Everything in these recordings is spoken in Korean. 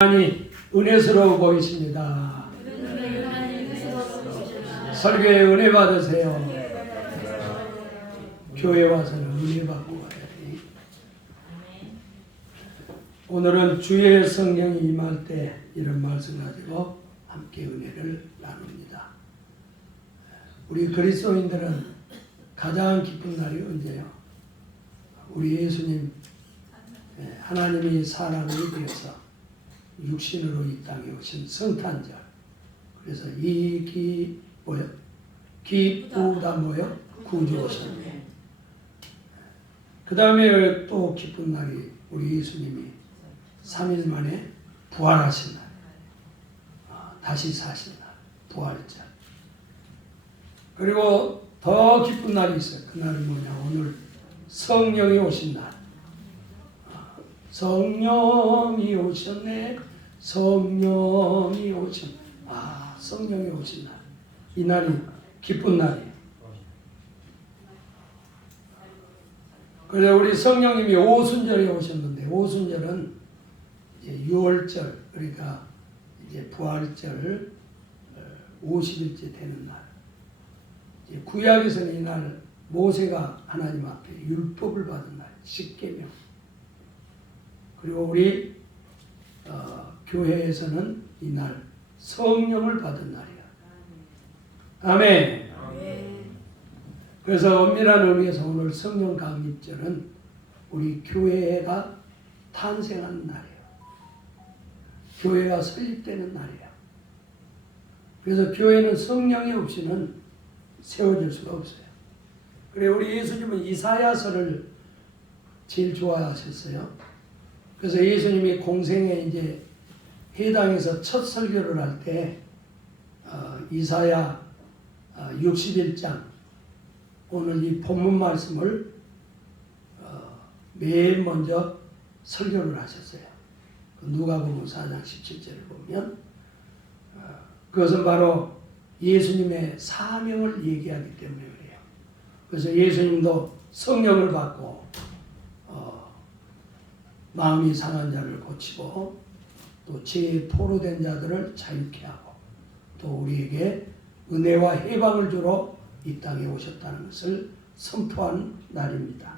하나님 은혜스러워 보이십니다. 설교에 은혜 받으세요. 교회 와서는 은혜 받고 가야 돼. 오늘은 주의 성령이 임할 때 이런 말씀 가지고 함께 은혜를 나눕니다. 우리 그리스도인들은 가장 기쁜 날이 언제요? 우리 예수님 하나님이 사람이 되어서 육신으로 이 땅에 오신 성탄절. 그래서 기쁘다 뭐요? 구주 오셨네. 그 다음에 또 기쁜 날이 우리 예수님이 3일 만에 부활하신 날. 다시 사신 날. 부활절. 그리고 더 기쁜 날이 있어요. 그날은 뭐냐? 오늘 성령이 오신 날. 성령이 오셨네. 성령이 오신. 성령이 오신 날. 이 날이 기쁜 날이에요. 그래서 우리 성령님이 오순절에 오셨는데, 오순절은 이제 6월절, 그러니까 이제 부활절 50일째 되는 날. 이제 구약에서는 이 날 모세가 하나님 앞에 율법을 받은 날, 십계명. 그리고 우리 교회에서는 이날 성령을 받은 날이야. 아멘. 그래서 엄밀한 의미에서 오늘 성령 강립절은 우리 교회가 탄생한 날이에요. 교회가 설립되는 날이야. 그래서 교회는 성령이 없이는 세워질 수가 없어요. 그래 우리 예수님은 이사야서를 제일 좋아하셨어요. 그래서 예수님이 공생에 이제 회당에서 첫 설교를 할 때 이사야 61장 오늘 이 본문 말씀을 매일 먼저 설교를 하셨어요. 누가복음 4장 17절을 보면 그것은 바로 예수님의 사명을 얘기하기 때문에 그래요. 그래서 예수님도 성령을 받고 마음이 상한 자를 고치고 또 죄에 포로된 자들을 자유케 하고 또 우리에게 은혜와 해방을 주러 이 땅에 오셨다는 것을 선포하는 날입니다.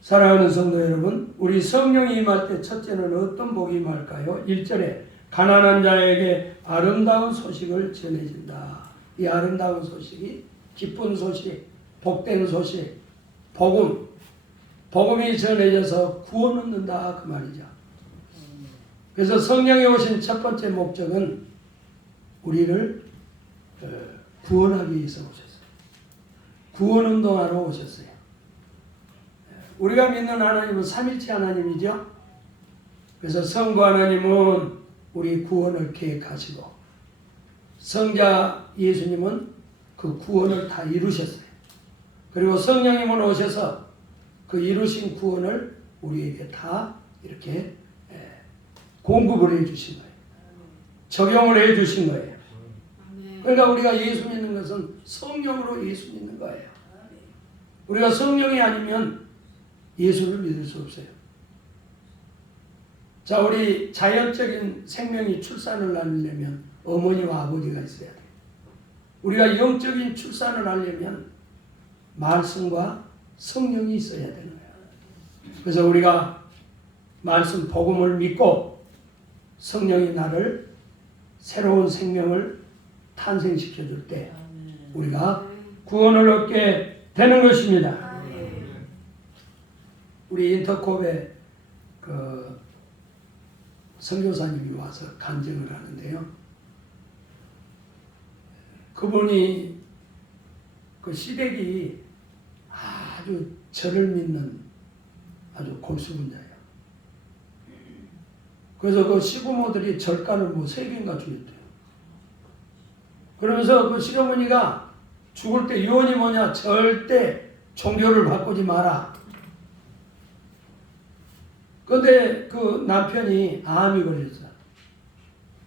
사랑하는 성도 여러분, 우리 성령이 임할 때 첫째는 어떤 복이 임할까요? 1절에 가난한 자에게 아름다운 소식을 전해진다. 이 아름다운 소식이 기쁜 소식, 복된 소식, 복음이 전해져서 구원 얻는다 그 말이죠. 그래서 성령이 오신 첫 번째 목적은 우리를 구원하기 위해서 오셨어요. 구원 운동하러 오셨어요. 우리가 믿는 하나님은 삼일체 하나님이죠. 그래서 성부 하나님은 우리 구원을 계획하시고 성자 예수님은 그 구원을 다 이루셨어요. 그리고 성령님은 오셔서 그 이루신 구원을 우리에게 다 이렇게 공급을 해 주신 거예요. 적용을 해 주신 거예요. 그러니까 우리가 예수 믿는 것은 성령으로 예수 믿는 거예요. 우리가 성령이 아니면 예수를 믿을 수 없어요. 자, 우리 자연적인 생명이 출산을 하려면 어머니와 아버지가 있어야 돼요. 우리가 영적인 출산을 하려면 말씀과 성령이 있어야 되는 거예요. 그래서 우리가 말씀 복음을 믿고 성령이 나를 새로운 생명을 탄생시켜 줄 때 우리가 구원을 얻게 되는 것입니다. 우리 인터콥에 그 선교사님이 와서 간증을 하는데요. 그분이 그 시댁이 아주 저를 믿는 아주 골수분자예요. 그래서 그 시부모들이 절간을 3개인가 주었대요. 그러면서 그 시어머니가 죽을 때 유언이 뭐냐? 절대 종교를 바꾸지 마라. 그런데 그 남편이 암이 걸렸어요.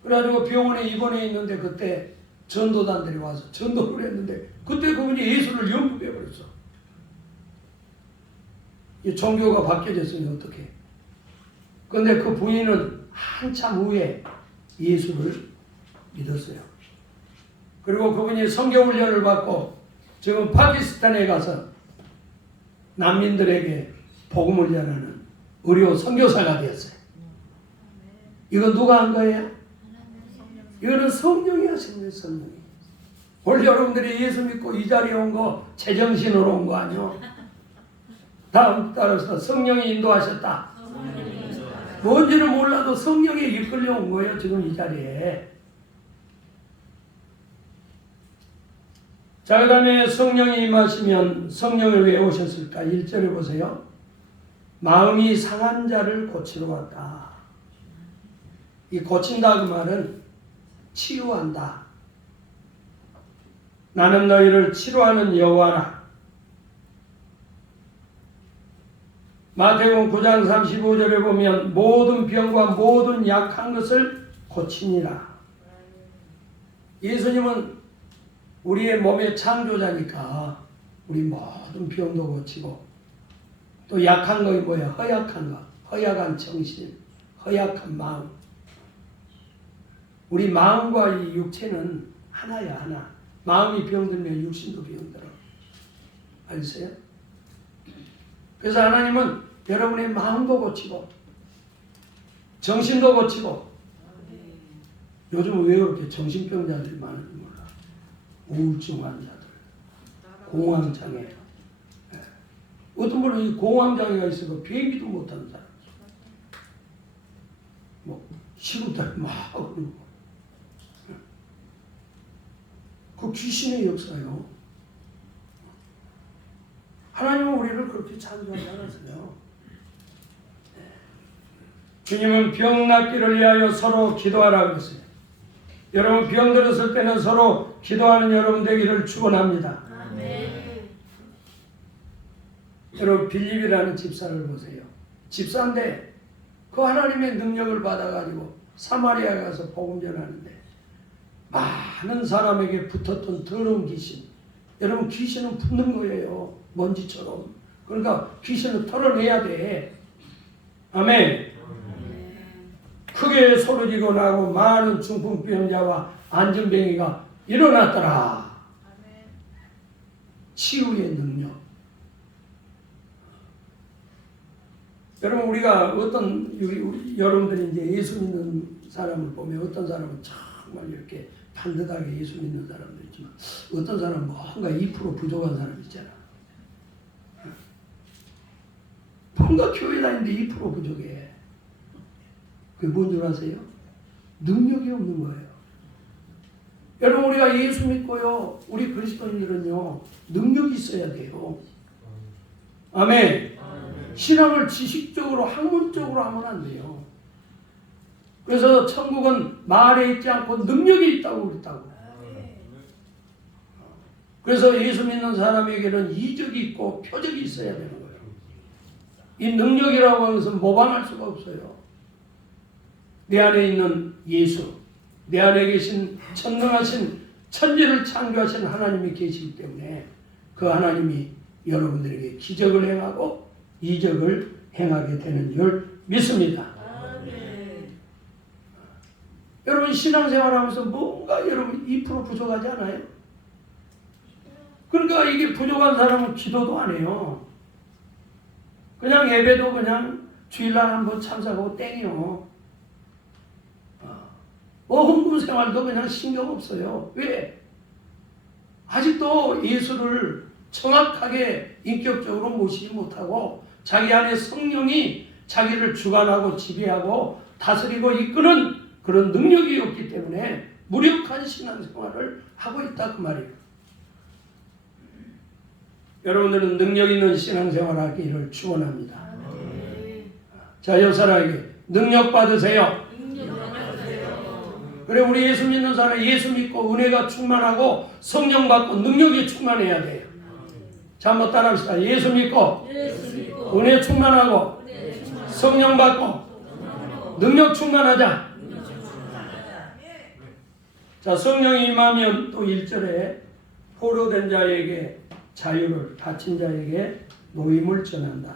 그래가지고 병원에 입원해 있는데 그때 전도단들이 와서 전도를 했는데 그때 그분이 예수를 영접해 버렸어. 이 종교가 바뀌어졌으면 어떡해? 그런데 그 부인은 한참 후에 예수를 믿었어요. 그리고 그분이 성경훈련을 받고 지금 파키스탄에 가서 난민들에게 복음을 전하는 의료 선교사가 되었어요. 이거 누가 한 거예요? 이거는 성령이 하신 거예요. 성령이. 오늘 여러분들이 예수 믿고 이 자리에 온 거 제정신으로 온 거 아니요? 다음 따라서 성령이 인도하셨다. 뭔지는 몰라도 성령에 이끌려 온 거예요. 지금 이 자리에. 자, 그 다음에 성령이 임하시면 성령을 왜 오셨을까? 1절에 보세요. 마음이 상한 자를 고치러 왔다. 이 고친다 그 말은 치유한다. 나는 너희를 치료하는 여호와라. 마태복음 9장 35절에 보면 모든 병과 모든 약한 것을 고치니라. 예수님은 우리의 몸의 창조자니까 우리 모든 병도 고치고 또 약한 것이 뭐야? 허약한 것, 허약한 정신, 허약한 마음. 우리 마음과 이 육체는 하나야 하나. 마음이 병들면 육신도 병들어. 아세요? 그래서 하나님은 여러분의 마음도 고치고 정신도 고치고. 요즘은 왜 그렇게 정신병자들이 많은지 몰라. 우울증 환자들, 공황장애. 어떤 분은 이 공황장애가 있어서 비행기도 못하는 사람. 뭐 시름살 막 그러고. 그 귀신의 역사요. 하나님은 우리를 그렇게 창조하지 않았어요. 주님은 병 낫기를 위하여 서로 기도하라고 했어요. 여러분 병 들었을 때는 서로 기도하는 여러분 되기를 축원합니다. 여러분 빌립이라는 집사를 보세요. 집사인데 그 하나님의 능력을 받아가지고 사마리아에 가서 복음 전하는데 많은 사람에게 붙었던 더러운 귀신. 여러분 귀신은 붙는 거예요. 먼지처럼. 그러니까 귀신을 털어내야 돼. 아멘. 크게 소리지고 나고 많은 중풍병자와 안전병이가 일어났더라. 치유의 능력. 여러분 우리가 우리 여러분들이 이제 예수 믿는 사람을 보면 어떤 사람은 정말 이렇게 반듯하게 예수 믿는 사람도 있지만 어떤 사람은 뭔가 2% 부족한 사람 있잖아. 뭔가 교회 다니는데 2% 부족해. 그게 뭔 줄 아세요? 능력이 없는 거예요. 여러분 우리가 예수 믿고요. 우리 그리스도인들은요. 능력이 있어야 돼요. 아멘. 신앙을 지식적으로 학문적으로 하면 안 돼요. 그래서 천국은 말에 있지 않고 능력이 있다고 그랬다고. 그래서 예수 믿는 사람에게는 이적이 있고 표적이 있어야 되는 거예요. 이 능력이라고 하는 것은 모방할 수가 없어요. 내 안에 있는 예수, 내 안에 계신 전능하신 천지를 창조하신 하나님이 계시기 때문에 그 하나님이 여러분들에게 기적을 행하고 이적을 행하게 되는 줄 믿습니다. 여러분 신앙생활하면서 뭔가 여러분 2% 부족하지 않아요? 그러니까 이게 부족한 사람은 기도도 안 해요. 그냥 예배도 그냥 주일날 한번 참석하고 땡이요. 헌금 생활도 그냥 신경 없어요. 왜? 아직도 예수를 정확하게 인격적으로 모시지 못하고 자기 안에 성령이 자기를 주관하고 지배하고 다스리고 이끄는 그런 능력이 없기 때문에 무력한 신앙생활을 하고 있다 그 말이에요. 여러분들은 능력 있는 신앙생활 하기를 축원합니다. 자, 옆 사람에게 능력 받으세요. 그래 우리 예수 믿는 사람 예수 믿고 은혜가 충만하고 성령 받고 능력이 충만해야 돼요. 자, 한번 따라합시다. 예수 믿고 은혜 충만하고 성령 받고 능력 충만하자. 자, 성령이 임하면 또 1절에 포로된 자에게 자유를, 다친 자에게 노임을 전한다.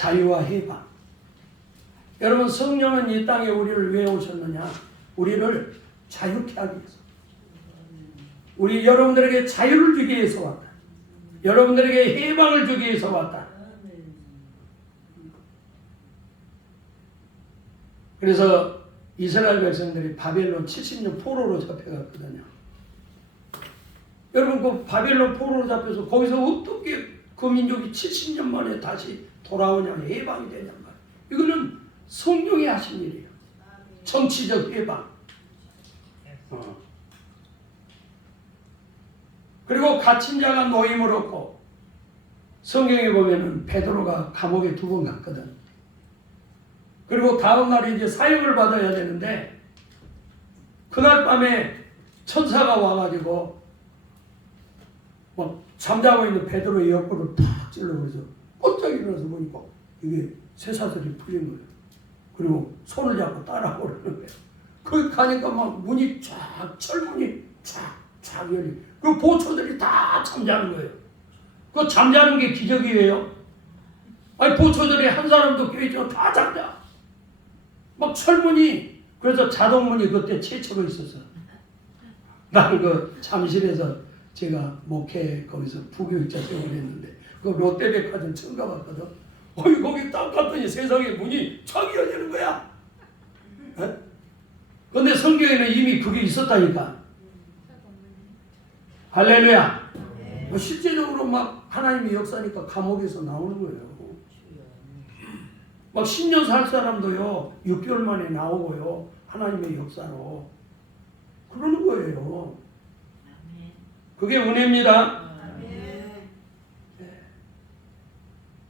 자유와 해방. 여러분 성령은 이 땅에 우리를 왜 오셨느냐? 우리를 자유케 하기 위해서. 우리 여러분들에게 자유를 주기 위해서 왔다. 여러분들에게 해방을 주기 위해서 왔다. 그래서 이스라엘 백성들이 바벨론 70년 포로로 잡혀갔거든요. 여러분 그 바벨론 포로로 잡혀서 거기서 어떻게 그 민족이 70년 만에 다시 돌아오냐, 해방이 되냐 말이에요. 이거는 성령이 하신 일이에요. 정치적 해방. 그리고 갇힌 자가 노임을 얻고, 성경에 보면은 베드로가 감옥에 2번 갔거든. 그리고 다음 날에 이제 사형을 받아야 되는데, 그날 밤에 천사가 와가지고 막 잠자고 있는 베드로의 옆구리를 탁 찔러버려서 깜짝 일어나서 보니까 이게 쇠사슬이 풀린 거예요. 그리고 손을 잡고 따라오려는 거예요. 거기 가니까 막 문이 쫙, 철문이 쫙 열리. 그 보초들이 다 잠자는 거예요. 그 잠자는 게 기적이에요. 아니 보초들이 한 사람도 껴있죠. 다 잠자. 막 철문이, 그래서 자동문이 그때 최초로 있었어. 나는 그 잠실에서 제가 목회 거기서 부교육자 생활을 했는데 그 롯데백화점 처음 가봤거든. 어이 거기 딱 갔더니 세상에 문이 쫙 열리는 거야. 근데 성경에는 이미 그게 있었다니까. 할렐루야. 실제적으로 막 하나님의 역사니까 감옥에서 나오는 거예요. 막 10년 살 사람도요 6개월 만에 나오고요. 하나님의 역사로 그러는 거예요. 그게 은혜입니다.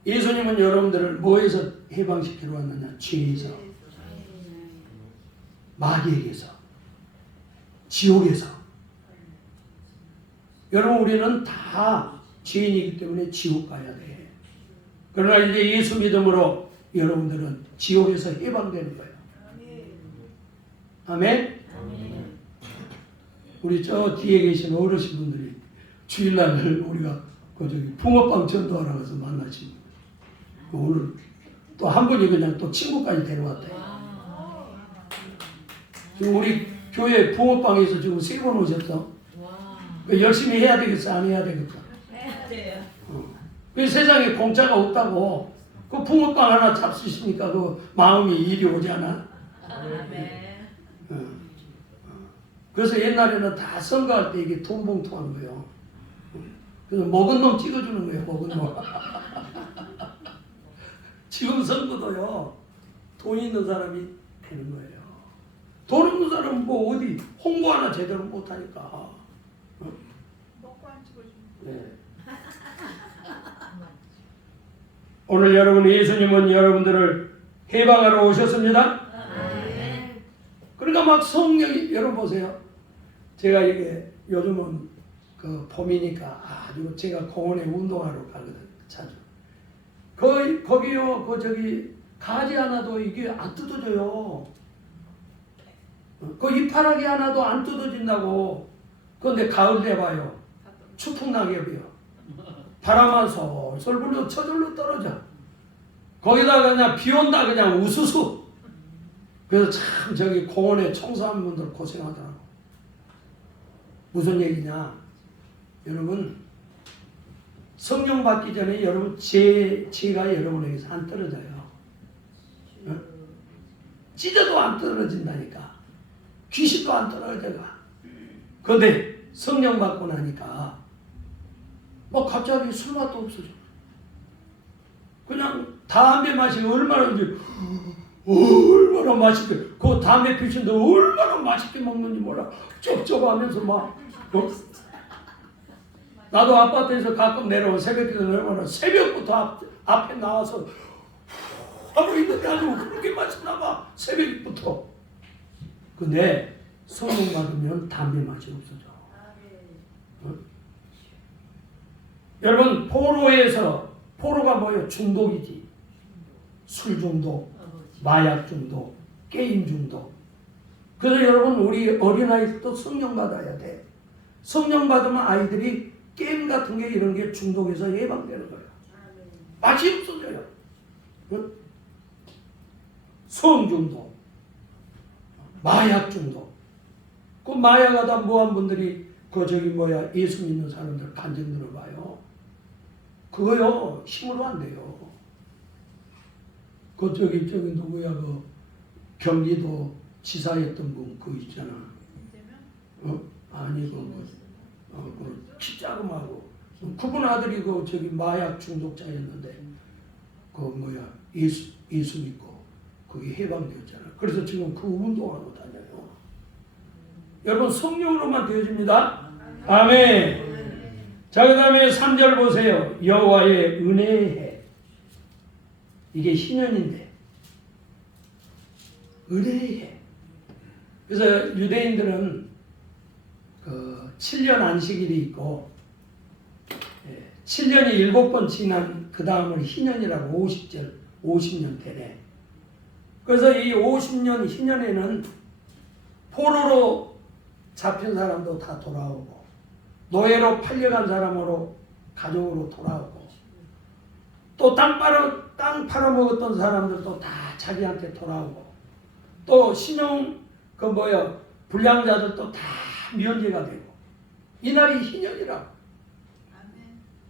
예수님은 여러분들을 뭐에서 해방시키러 왔느냐? 죄에서, 마귀에게서, 지옥에서. 여러분 우리는 다 죄인이기 때문에 지옥 가야 돼. 그러나 이제 예수 믿음으로 여러분들은 지옥에서 해방되는 거예요. 아멘? 우리 저 뒤에 계신 어르신분들이 주일날 우리가 그 저기 붕어빵 전도하러 가서 만나신 오늘 또 한 분이 그냥 또 친구까지 데려왔대. 지금 우리 교회 붕어빵에서 지금 3번 오셨어. 열심히 해야 되겠어, 안 해야 되겠어? 해야 돼요. 그 세상에 공짜가 없다고. 그 붕어빵 하나 잡수시니까 그 마음이 이리 오지 않아? 그래서 옛날에는 다 선거할 때 이게 돈 봉투한 거예요. 그래서 먹은 놈 찍어주는 거예요, 먹은 놈. 지금 선거도요, 돈 있는 사람이 되는 거예요. 돈 없는 사람은 뭐 어디 홍보 하나 제대로 못하니까. 먹고 안 찍어주는. 네. 오늘 여러분 예수님은 여러분들을 해방하러 오셨습니다. 그러니까 막 성령이, 여러분 보세요. 제가 이게 요즘은 그 봄이니까 아주 제가 공원에 운동하러 가거든, 자주. 거기요, 그 저기 가지 하나도 이게 안 뜯어져요. 그 이파라기 하나도 안 뜯어진다고. 그런데 가을 돼 봐요. 추풍낙엽이요. 바람만 솔솔 불려 저절로 떨어져. 거기다가 그냥 비 온다 그냥 우수수. 그래서 참 저기 공원에 청소하는 분들 고생하더라고. 무슨 얘기냐? 여러분 성령 받기 전에 여러분 죄가 여러분에게서 안 떨어져요. 찢어도 안 떨어진다니까. 귀신도 안 떨어져가. 그런데 성령 받고 나니까 뭐 갑자기 술맛도 없어져. 그냥 담배 마시면 얼마나 맛있게, 그 담배 피신데 얼마나 맛있게 먹는지 몰라. 쩝쩝하면서 막. 나도 아파트에서 가끔 내려오면 새벽에 내려오면 새벽부터 앞에 나와서 하고 있는데 아주 그렇게 맛있나 봐. 새벽부터. 근데 성령 받으면 담배 맛이 없어져. 여러분 포로가 뭐예요? 중독이지. 술 중독, 마약 중독, 게임 중독. 그래서 여러분 우리 어린아이들도 성령 받아야 돼. 성령 받으면 아이들이 게임 같은 게 이런 게 중독에서 예방되는 거예요. 맛이 없어져요. 응? 성중독, 마약 중독. 그 마약하다 뭐한 분들이 그 저기 뭐야 예수 믿는 사람들 간증 들어봐요. 그거요 힘으로 안 돼요. 그 저기 누구야 그 경기도 지사였던 분 그 있잖아. 아니 그 키짜금하고 그분 아들이 그 저기 마약 중독자였는데 그 뭐야 예수 믿고 그게 해방되었잖아. 그래서 지금 그 운동하고 다녀요. 여러분 성령으로만 되어집니다. 아멘. 자, 그 다음에 3절 보세요. 여호와의 은혜의 해. 이게 희년인데 은혜의 해. 그래서 유대인들은 그 7년 안식일이 있고 7년이 7번 지난 그 다음을 희년이라고 50년 되네. 그래서 이 50년 희년에는 포로로 잡힌 사람도 다 돌아오고 노예로 팔려간 사람으로 가족으로 돌아오고 또 땅 팔아먹었던 사람들도 다 자기한테 돌아오고 또 신용 불량자들도 다 면제가 되고 이날이 희년이라고.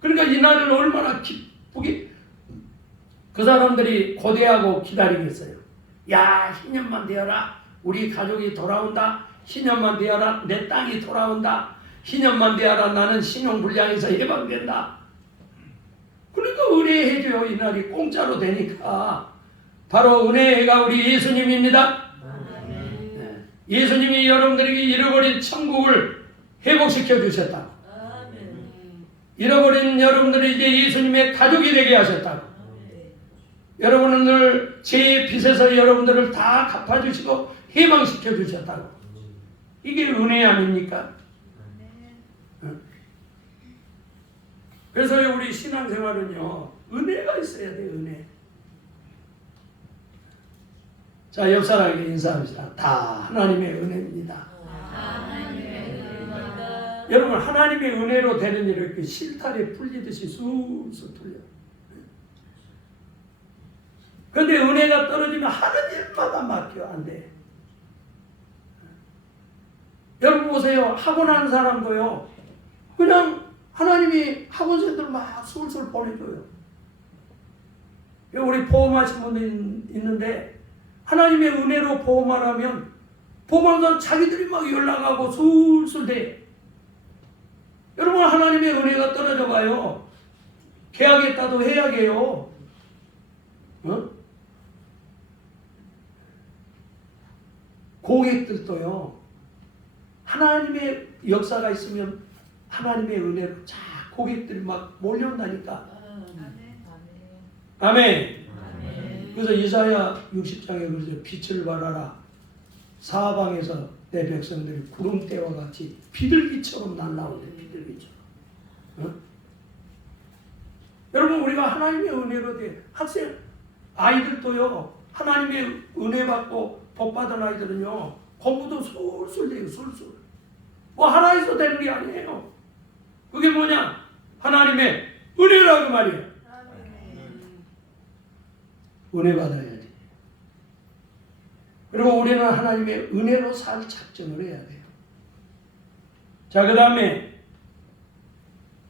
그러니까 이날을 얼마나 기쁘게 그 사람들이 고대하고 기다리겠어요. 야 희년만 되어라. 우리 가족이 돌아온다. 희년만 되어라. 내 땅이 돌아온다. 희년만 되어라. 나는 신용불량에서 해방된다. 그러니까 은혜의 해줘요. 이날이 공짜로 되니까. 바로 은혜의 해가 우리 예수님입니다. 네. 예수님이 여러분들에게 잃어버린 천국을 회복시켜 주셨다. 잃어버린 여러분들이 이제 예수님의 가족이 되게 하셨다고. 여러분은 늘 죄의 빚에서 여러분들을 다 갚아주시고 해방시켜 주셨다고. 이게 은혜 아닙니까? 그래서 우리 신앙생활은요 은혜가 있어야 돼요. 은혜. 자, 옆 사람에게 인사합시다. 다 하나님의 은혜입니다. 여러분 하나님의 은혜로 되는 일을 이렇게 실타래 풀리듯이 술술 풀려요. 그런데 은혜가 떨어지면 하는 일마다 막혀. 안 돼. 여러분 보세요. 학원하는 사람도요. 그냥 하나님이 학원생들 막 술술 보내줘요. 우리 보험하신 분들 있는데 하나님의 은혜로 보험하라면 보험하면 자기들이 막 연락하고 술술 돼. 여러분 하나님의 은혜가 떨어져 봐요. 계약했다도 해약해요. 고객들도요. 하나님의 역사가 있으면 하나님의 은혜로 자 고객들이 막 몰려온다니까. 아멘. 그래서 이사야 60장에 그러죠. 빛을 발하라. 사방에서 내 백성들이 구름대와 같이 비둘기처럼 날라오는데 비둘기처럼. 여러분 우리가 하나님의 은혜로 돼. 학생 아이들도요. 하나님의 은혜 받고 복 받은 아이들은요. 공부도 술술 돼요. 술술. 뭐 하나에서 되는 게 아니에요. 그게 뭐냐? 하나님의 은혜라고 말이에요. 은혜 받아야지. 그리고 우리는 하나님의 은혜로 살 작정을 해야 돼요. 자, 그 다음에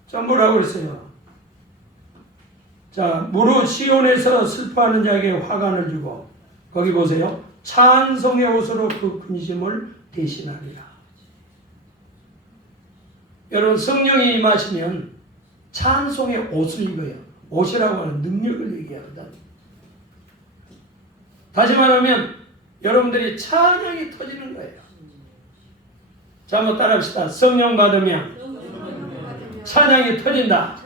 자 뭐라고 그랬어요? 자, 무릇 시온에서 슬퍼하는 자에게 화관을 주고 거기 보세요. 찬송의 옷으로 그 근심을 대신하리라. 여러분 성령이 임하시면 찬송의 옷을 입어요. 옷이라고 하는 능력을 얘기하거든. 다시 말하면 여러분들이 찬양이 터지는 거예요. 자, 한번 따라합시다. 성령 받으면 찬양이 터진다.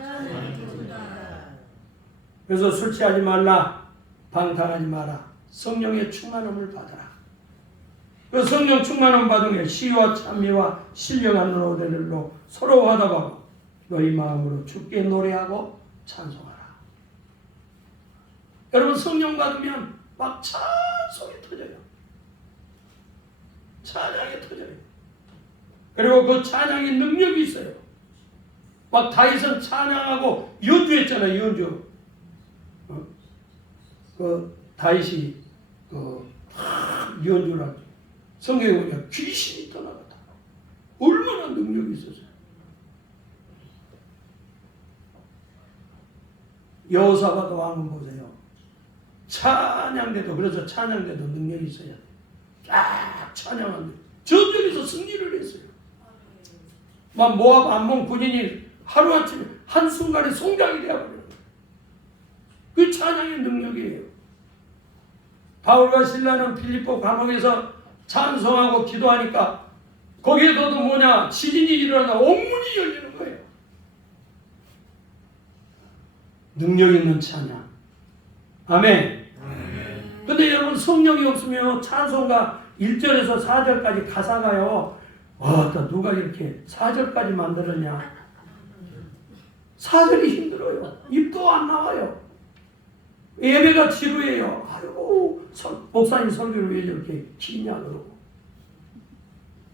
그래서 술 취하지 말라. 방탕하지 마라. 성령의 충만함을 받아라. 그 성령 충만함 받으면 시와 찬미와 신령한 노래들로 서로 화답하고 너희 마음으로 주께 노래하고 찬송하라. 여러분 성령 받으면 막 찬송이 터져요. 찬양이 터져요. 그리고 그 찬양의 능력이 있어요. 막 다윗은 찬양하고 연주했잖아요. 연주. 그 다윗이 연주를 하죠. 성경에 보니까 귀신이 떠나갔다. 얼마나 능력이 있었어요. 여호사밧 왕은 보세요. 찬양대도, 그래서 찬양대도 능력이 있어야 돼. 쫙 찬양하는데 저쪽에서 승리를 했어요. 막 모압 암몬 군인이 하루아침에 한순간에 송장이 되어버려요. 그 찬양의 능력이에요. 바울과 실라는 빌립보 감옥에서 찬송하고 기도하니까 거기에서도 뭐냐, 지진이 일어나 옥문이 열리는 거예요. 능력 있는 찬양. 아멘. 근데 여러분, 성령이 없으면 찬송가 1절에서 4절까지 가사가요, 누가 이렇게 4절까지 만들었냐. 4절이 힘들어요. 입도 안 나와요. 예배가 지루해요. 아이고, 목사님 설교를 왜 이렇게 기냐 그러고.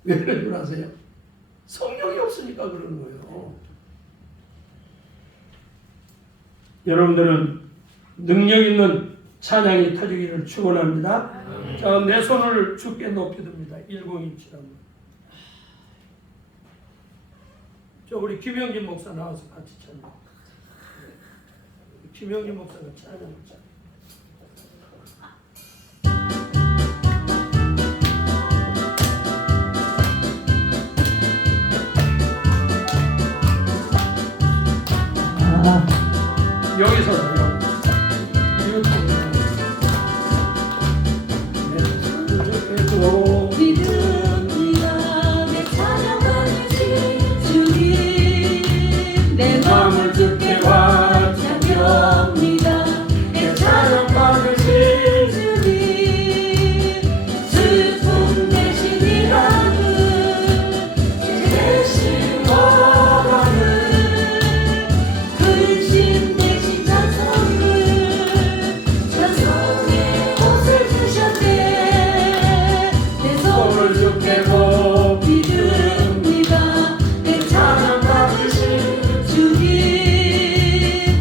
왜 그런 줄 아세요? 성령이 없으니까 그러는 거예요. 여러분들은 능력 있는 찬양이 터지기를 축원합니다. 자, 내 손을 주께 높이 듭니다. 1027 한번. 저 우리 김영진 목사 나와서 같이 찬양. 김영진 목사가 찬양을 찬양. 여기서요. 믿음이야 내 찬양받으신 주님 내 마음을 주께 바쳐봅니다. 내 찬양받으신 주님 슬픔 대신 일하는 제 대신 걸어가는 근심 대신 찬송을 찬송의 옷을 주셨네. 내 손을 주께 믿습니다. 내 찬양 받으신 주님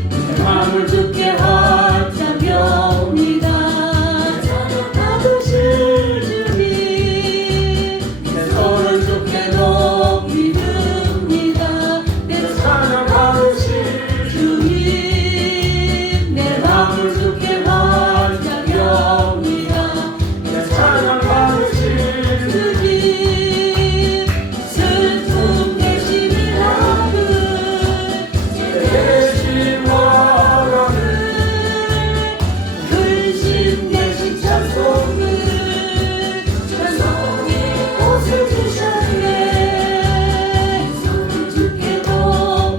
내 마음을 주께 합장합니다. 찬양 받으신 주님 내 손을 주께 믿습니다. 내 찬양 받으신 주님 내 마음을 주께 합장합니다. 내 찬양 받으신 주님 슬픔 대신 일하는 제 대신 말하는 근심 대신 찬송을 찬송의 옷을 주셨네. 손을 주께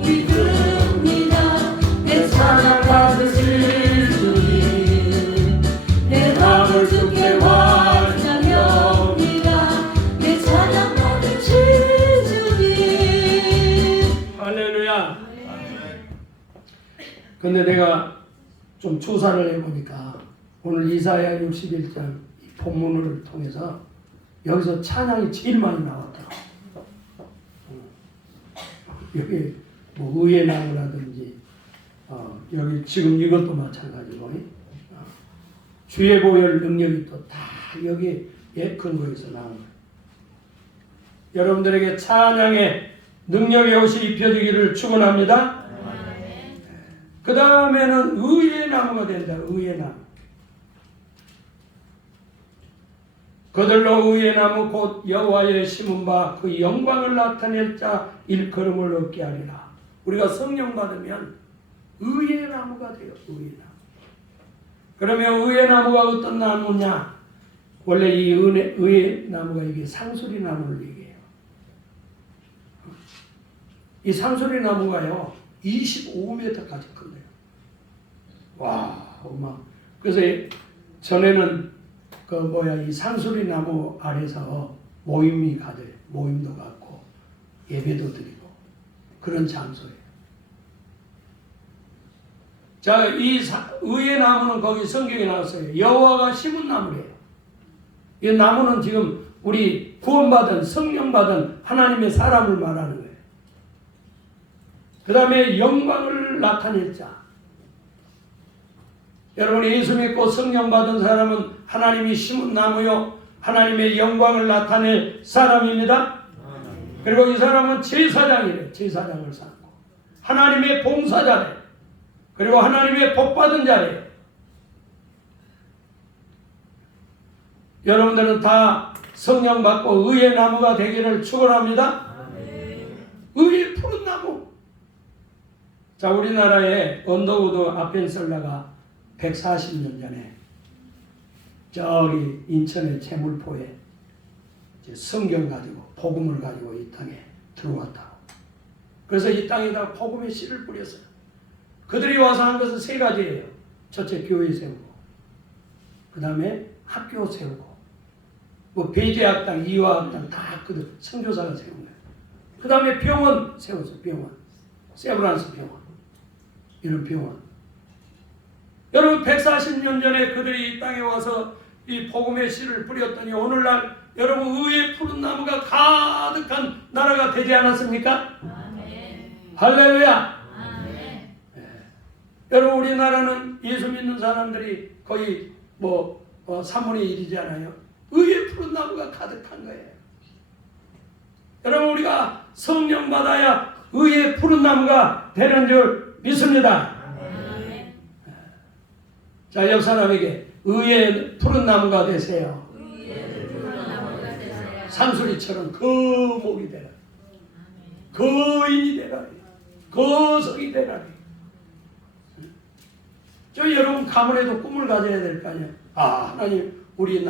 믿습니다. 내 찬양 받으신 주님 내 마음을 주께 완전합니다. 내 찬양 받으신 주님. 할렐루야. 근데 내가 좀 조사를 해보니까 오늘 이사야 61장 본문을 통해서 여기서 찬양이 제일 많이 나왔더라고. 여기 뭐 의의 나무라든지 여기 지금 이것도 마찬가지고 주의 보혈 능력이 또 다 여기 근거에서 나온 거예요. 여러분들에게 찬양의 능력의 옷이 입혀지기를 축원합니다. 그 다음에는 의의 나무가 된다. 의의 나무. 그들로 의의 나무 곧 여호와의 심은 바 그 영광을 나타낼 자 일컬음을 얻게 하리라. 우리가 성령 받으면 의의 나무가 돼요. 의의 나무. 그러면 의의 나무가 어떤 나무냐? 원래 이 의의 나무가 이게 상수리 나무를 얘기해요. 이 상수리 나무가요 25m까지 큰대요. 와, 엄마. 그래서 전에는 이 상수리 나무 아래서 모임이 가져요. 모임도 갖고 예배도 드리고 그런 장소예요. 자, 이 의의 나무는 거기 성경에 나왔어요. 여호와가 심은 나무래요. 이 나무는 지금 우리 구원받은 성령 받은 하나님의 사람을 말하는 거예요. 그 다음에 영광을 나타낼 자. 여러분 예수 믿고 성령 받은 사람은 하나님이 심은 나무요 하나님의 영광을 나타낼 사람입니다. 그리고 이 사람은 제사장이래. 제사장을 삼고 하나님의 봉사자래. 그리고 하나님의 복받은 자래. 여러분들은 다 성령 받고 의의 나무가 되기를 축원합니다. 의의 푸른 나무. 자, 우리나라에 언더우드 아펜셀러가 140년 전에 저기 인천의 채물포에 성경 가지고 복음을 가지고 이 땅에 들어왔다고. 그래서 이 땅에다 복음의 씨를 뿌렸어요. 그들이 와서 한 것은 세 가지예요. 첫째 교회 세우고, 그 다음에 학교 세우고, 뭐 배제학당, 이화학당 다 그들 선교사가 세운 거예요. 그 다음에 병원 세웠어요. 병원, 세브란스 병원, 이런 병원. 여러분 140년 전에 그들이 이 땅에 와서 이 복음의 씨를 뿌렸더니 오늘날 여러분 의의 푸른 나무가 가득한 나라가 되지 않았습니까? 아멘. 할렐루야. 아멘. 여러분 우리나라는 예수 믿는 사람들이 거의 3분의 1이잖아요. 의의 푸른 나무가 가득한 거예요. 여러분 우리가 성령 받아야 의의 푸른 나무가 되는 줄 믿습니다. 아멘. 자, 옆 사람에게 의의 푸른 나무가 되세요. 산수리처럼 거목이 되라. 거인이 되라. 거성이 되라. 저 여러분 가문에도 꿈을 가져야 될 거 아니에요. 아, 하나님 우리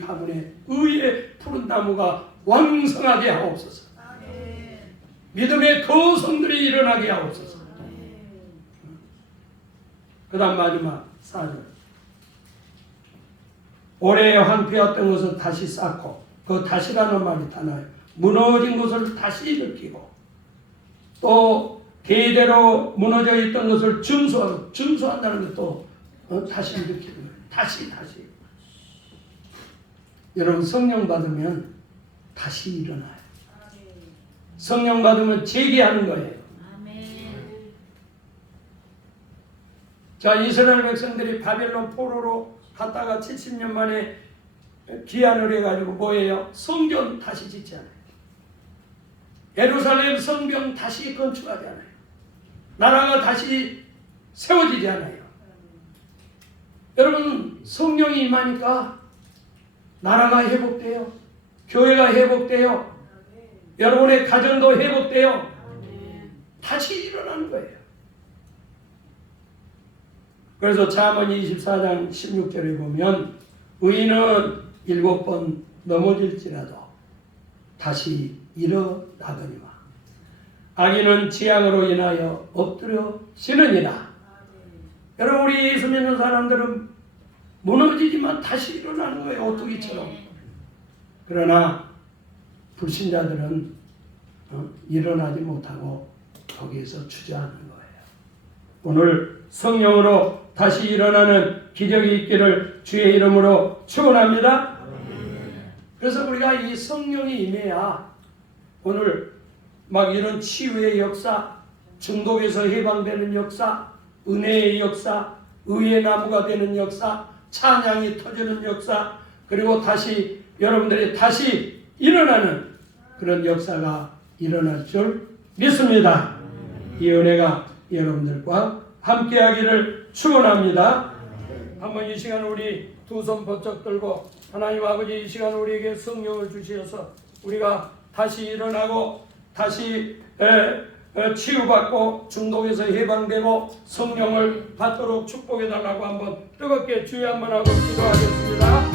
가문에 의의 푸른 나무가 왕성하게 하옵소서. 믿음의 거성들이 일어나게 하옵소서. 그 다음 마지막 4절. 오래 황폐했던 것을 다시 쌓고, 그 다시라는 말이 다 나와요. 무너진 것을 다시 일으키고, 또 대대로 무너져 있던 것을 증수한다는 것도 다시 일으키는 거예요. 다시. 여러분 성령 받으면 다시 일어나요. 성령 받으면 재기하는 거예요. 자, 이스라엘 백성들이 바벨론 포로로 갔다가 70년 만에 귀환을 해가지고 뭐예요? 성전 다시 짓잖아요. 예루살렘 성벽 다시 건축하잖아요. 나라가 다시 세워지잖아요. 여러분 성령이 임하니까 나라가 회복돼요. 교회가 회복돼요. 여러분의 가정도 회복돼요. 다시 일어나는 거예요. 그래서 잠언 24장 16절에 보면 의인은 7번 넘어질지라도 다시 일어나거니와 악인은 재앙으로 인하여 엎드려지느니라. 여러분 우리 예수 믿는 사람들은 무너지지만 다시 일어나는 거예요. 오뚜기처럼. 그러나 불신자들은 일어나지 못하고 거기에서 주저하는 거예요. 오늘 성령으로 다시 일어나는 기적이 있기를 주의 이름으로 축원합니다. 그래서 우리가 이 성령이 임해야 오늘 막 이런 치유의 역사, 중독에서 해방되는 역사, 은혜의 역사, 의의 나무가 되는 역사, 찬양이 터지는 역사, 그리고 다시 여러분들이 다시 일어나는 그런 역사가 일어날 줄 믿습니다. 이 은혜가 여러분들과 함께하기를 축원합니다. 한번 이 시간 우리 두 손 번쩍 들고 하나님 아버지 이 시간 우리에게 성령을 주시어서 우리가 다시 일어나고 다시 치유받고 중독에서 해방되고 성령을 받도록 축복해달라고 한번 뜨겁게 주여 한번 하고 기도하겠습니다.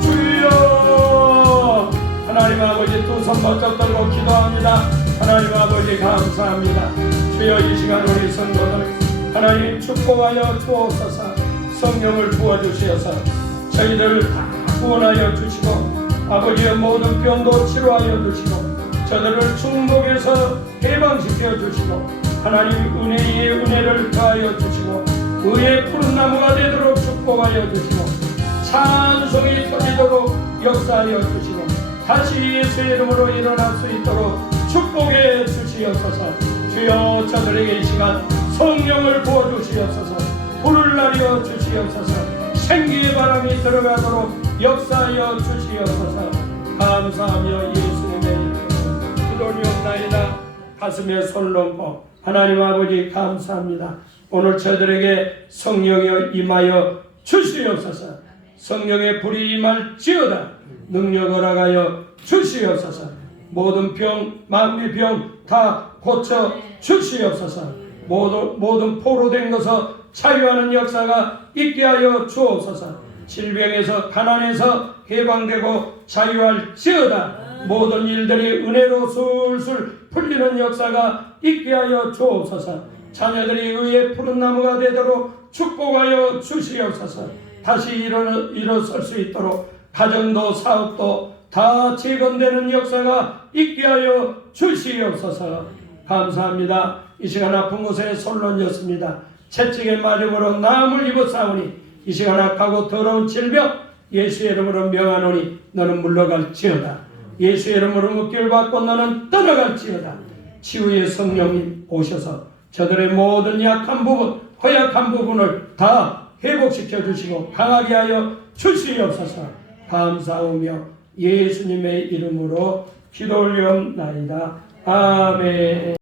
주여 하나님 아버지 두 손 번쩍 들고 기도합니다. 하나님 아버지 감사합니다. 주여 이 시간 우리 성도들 하나님 축복하여 주옵소서. 성령을 부어주시어서 저희들을 다 구원하여 주시고 아버지의 모든 병도 치료하여 주시고 저들을 중독에서 해방시켜 주시고 하나님 은혜의 은혜를 더하여 주시고 의의 푸른 나무가 되도록 축복하여 주시고 찬송이 터지도록 역사하여 주시고 다시 예수의 이름으로 일어날 수 있도록 축복해 주시옵소서. 주여 저들에게 이 시간 성령을 부어주시옵소서. 불을 날려 주시옵소서. 생기의 바람이 들어가도록 역사하여 주시옵소서. 감사하며 예수님의 이름으로 기도하옵나이다. 가슴에 손을 얹고 하나님 아버지 감사합니다. 오늘 저들에게 성령이 임하여 주시옵소서. 성령의 불이 임할지어다. 능력 허락하여 주시옵소서. 모든 병, 마음의 병 다 고쳐 주시옵소서. 모든 포로된 것을 자유하는 역사가 있게 하여 주옵소서. 질병에서 가난에서 해방되고 자유할지어다. 모든 일들이 은혜로 술술 풀리는 역사가 있게 하여 주옵소서. 자녀들이 의의 푸른 나무가 되도록 축복하여 주시옵소서. 다시 일어설 수 있도록 가정도 사업도 다 재건되는 역사가 있게 하여 주시옵소서. 감사합니다. 이 시간 아픈 곳에 손을 얹었습니다. 채찍의 마름으로 나음을 입었사오니 이 시간 악하고 더러운 질병 예수의 이름으로 명하노니 너는 물러갈지어다. 예수의 이름으로 묶기를 받고 너는 떠나갈지어다. 치유의 성령님 오셔서 저들의 모든 약한 부분, 허약한 부분을 다 회복시켜 주시고 강하게 하여 주시옵소서. 감사하며 예수님의 이름으로 기도 올리옵나이다. 아멘.